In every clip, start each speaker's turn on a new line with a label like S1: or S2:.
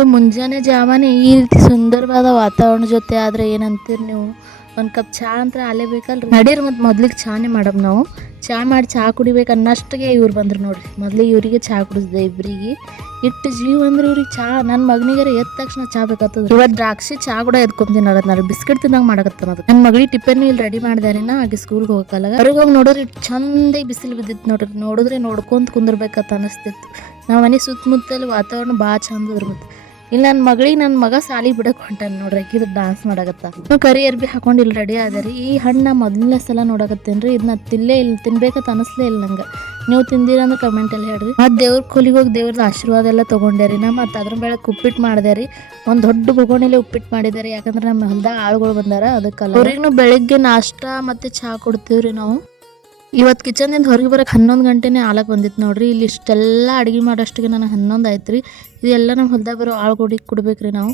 S1: ಒಂದು ಮುಂಜಾನೆ ಜಾವನೇ ಈ ರೀತಿ ಸುಂದರವಾದ ವಾತಾವರಣ ಜೊತೆ ಆದ್ರೆ ಏನಂತೀರಿ ನೀವು? ಒಂದು ಕಪ್ ಚಹಾ ಅಂತ ಅಲ್ಲೇ ಬೇಕಲ್ರಿ? ನಡೀರಿ ಮತ್ತು ಮೊದ್ಲಿಗೆ ಚಾನೇ ಮಾಡಮ್ ನಾವು. ಚಹಾ ಮಾಡಿ ಚಹಾ ಕುಡಿಬೇಕು ಅನ್ನಷ್ಟಗೆ ಇವ್ರು ಬಂದ್ರು ನೋಡ್ರಿ. ಮೊದಲು ಇವರಿಗೆ ಚಹಾ ಕುಡಿಸ್ದೆ ಇಬ್ಬರಿಗೆ ಇಟ್ಟು ಜೀವ ಅಂದ್ರೆ ಇವ್ರಿಗೆ ಚಹಾ ನನ್ನ ಮಗನಿಗಾರ ಎದ್ದ ತಕ್ಷಣ ಚಹಾ ಬೇಕಾಗ್ತದ ಇವತ್ತು ದ್ರಾಕ್ಷಿ ಚಹಾ ಕೂಡ ಎದ್ಕೊಂತೀನಿ ಆಗತ್ತೆ ನಾನು ಬಿಸ್ಕೆಟ್ ತಿನ್ನಂಗೆ ಮಾಡಕತ್ತ ಅದು ನನ್ನ ಮಗಳಿಗೆ ಟಿಫನ್ ಇಲ್ಲಿ ರೆಡಿ ಮಾಡಿದಾರಿನ ಆಗಿ ಸ್ಕೂಲ್ಗೆ ಹೋಗಕ್ಕಲ್ಲ. ಅವ್ರಿಗೆ ಹೋಗಿ ನೋಡಿದ್ರೆ ಚಂದ ಬಿಸಿಲು ಬಿದ್ದಿತ್ತು ನೋಡ್ರಿ. ನೋಡಿದ್ರೆ ನೋಡ್ಕೊಂತ ಕುಂದಿರ್ಬೇಕಂತ ಅನಿಸ್ತಿತ್ತು. ನಮ್ಮ ಮನೆ ಸುತ್ತಮುತ್ತಲ ವಾತಾವರಣ ಭಾಳ ಚಂದ ಮತ್ತೆ. ಇಲ್ಲಿ ನನ್ನ ಮಗಳಿಗೆ ನನ್ನ ಮಗ ಸಾಲಿ ಬಿಡಕ್ ಹೊಂಟಾನ ನೋಡ್ರಿ ಆಕಿದು ಡಾನ್ಸ್ ಮಾಡಕತ್ತ. ನಾವು ಕರಿ ಅರ್ಬಿ ಹಾಕೊಂಡು ಇಲ್ಲಿ ರೆಡಿ ಆದ್ರಿ. ಈ ಹಣ್ಣ ಮೊದಲನೇ ಸಲ ನೋಡಕತ್ತೇನ್ರಿ ಇದನ್ನ ತಿಲ್ಲೇ ಇಲ್ಲ ತಿನ್ಬೇಕಂತ ಅನಿಸ್ಲೇ ಇಲ್ಲ ನಂಗೆ. ನೀವು ತಿಂದಿರ ಅಂದ್ರೆ ಕಮೆಂಟಲ್ಲಿ ಹೇಳ್ರಿ. ಮತ್ತೆ ದೇವ್ರ ಕೊಲಿಗೆ ಹೋಗಿ ದೇವ್ರದ್ ಆಶೀರ್ವಾದ ಎಲ್ಲ ರೀ ನಾ ಮತ್ತೆ ಅದ್ರ ಮೇಲೆ ಉಪ್ಪಿಟ್ಟು ಮಾಡಿದೆ ರೀ ಒಂದು ದೊಡ್ಡ ಬೊಗೋಣಿಲೆ ಉಪ್ಪಿಟ್ಟು ಮಾಡಿದ್ದಾರೆ ಯಾಕಂದ್ರೆ ನಮ್ಮ ಹೊಲ್ದಾಗ ಆಳುಗಳು ಬಂದಾರ ಅದಕ್ಕೆ ಅವ್ರಿಗೂ ಬೆಳಿಗ್ಗೆ ನಾಷ್ಟ ಮತ್ತೆ ಚಹಾ ಕೊಡ್ತೀವ್ರಿ ನಾವು. ಇವತ್ತು ಕಿಚನ್ದಿಂದ ಹೊರಗೆ ಬರೋಕ್ಕೆ ಹನ್ನೊಂದು ಗಂಟೆನೇ ಆಲಕ್ ಬಂದಿತ್ತು ನೋಡ್ರಿ. ಇಲ್ಲಿ ಇಷ್ಟೆಲ್ಲ ಅಡುಗೆ ಮಾಡೋಷ್ಟಿಗೆ ನನಗೆ ಹನ್ನೊಂದು ಆಯ್ತು ರೀ ಇದೆಲ್ಲ ನಮ್ಮ ಹೊಲ್ದಾಗ ಬರೋ ಆಳುಗಳಿಗೆ ಕೊಡ್ಬೇಕ್ರಿ ನಾವು.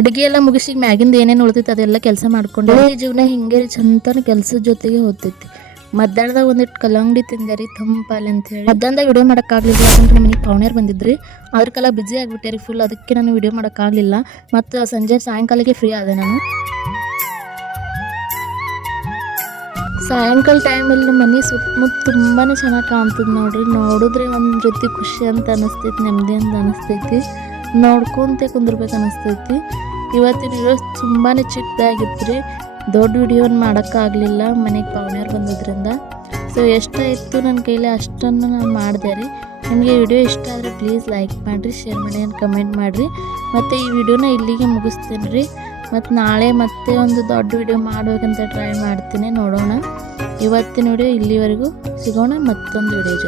S1: ಅಡುಗೆ ಎಲ್ಲ ಮುಗಿಸಿ ಮ್ಯಾಗಿಂದ ಏನೇನು ಉಳ್ತೈತೆ ಅದೆಲ್ಲ ಕೆಲಸ ಮಾಡ್ಕೊಂಡು ಜೀವನ ಹಿಂಗೆ ರೀ ಚಂದನ ಕೆಲಸದ ಜೊತೆಗೆ ಹೋಗ್ತೈತಿ. ಮಧ್ಯಾಹ್ನದಾಗ ಒಂದಿಟ್ಟು ಕಲ್ಲಂಗಡಿ ತಿಂದೆ ರೀ ತಂಪಾಲಿ ಅಂತ ಹೇಳಿ. ಮಧ್ಯಾಹ್ನದಾಗ ವಿಡಿಯೋ ಮಾಡೋಕ್ಕಾಗಲಿಲ್ಲ ಯಾಕಂದ್ರೆ ಮನೆಗೆ ಪೌಣ್ಯರು ಬಂದಿದ್ರಿ. ಅದಕ್ಕೆಲ್ಲ ಬಿಜಿ ಆಗಿಬಿಟ್ಟೆ ರೀ ಫುಲ್ ಅದಕ್ಕೆ ನಾನು ವಿಡಿಯೋ ಮಾಡೋಕ್ಕಾಗಲಿಲ್ಲ ಮತ್ತು ಸಂಜೆ ಸಾಯಂಕಾಲಕ್ಕೆ ಫ್ರೀ ಆದೆ ನಾನು. ಸಾಯಂಕಾಲ ಟೈಮಲ್ಲಿ ನಮ್ಮ ಮನೆ ಸುತ್ತಮುತ್ತ ತುಂಬಾ ಚೆನ್ನಾಗಿ ಕಾಣ್ತದೆ ನೋಡ್ರಿ. ನೋಡಿದ್ರೆ ಒಂದು ರೀತಿ ಖುಷಿ ಅಂತ ಅನಿಸ್ತೈತಿ, ನೆಮ್ಮದಿ ಅಂತ ಅನಿಸ್ತೈತಿ. ನೋಡ್ಕೊಂತ ಕುಂದಿರ್ಬೇಕು ಅನಿಸ್ತೈತಿ. ಇವತ್ತಿನ ವಿಡಿಯೋ ತುಂಬಾ ಚಿಕ್ಕದಾಗಿತ್ತು ರೀ ದೊಡ್ಡ ವಿಡಿಯೋನ ಮಾಡೋಕ್ಕಾಗಲಿಲ್ಲ, ಮನೆಗೆ ಪಾವನೆಯವ್ರು ಬಂದಿದ್ರಿಂದ. ಸೊ ಎಷ್ಟಾಯಿತು ನನ್ನ ಕೈಲಿ ಅಷ್ಟನ್ನು ನಾನು ಮಾಡಿದೆ ರೀ. ನಿಮಗೆ ವಿಡಿಯೋ ಇಷ್ಟ ಆದರೆ ಪ್ಲೀಸ್ ಲೈಕ್ ಮಾಡಿರಿ ಶೇರ್ ಮಾಡಿ ಕಮೆಂಟ್ ಮಾಡಿರಿ. ಮತ್ತು ಈ ವಿಡಿಯೋನ ಇಲ್ಲಿಗೆ ಮುಗಿಸ್ತೀನಿ ರೀ ಮತ್ತು ನಾಳೆ ಮತ್ತೆ ಒಂದು ದೊಡ್ಡ ವಿಡಿಯೋ ಮಾಡೋಕ್ಕಂತ ಟ್ರೈ ಮಾಡ್ತೀನಿ. ನೋಡೋಣ. ಇವತ್ತಿನ ವಿಡಿಯೋ ಇಲ್ಲಿವರೆಗೂ ಸಿಗೋಣ. ಮತ್ತೊಂದು ವಿಡಿಯೋ ಜೊತೆ.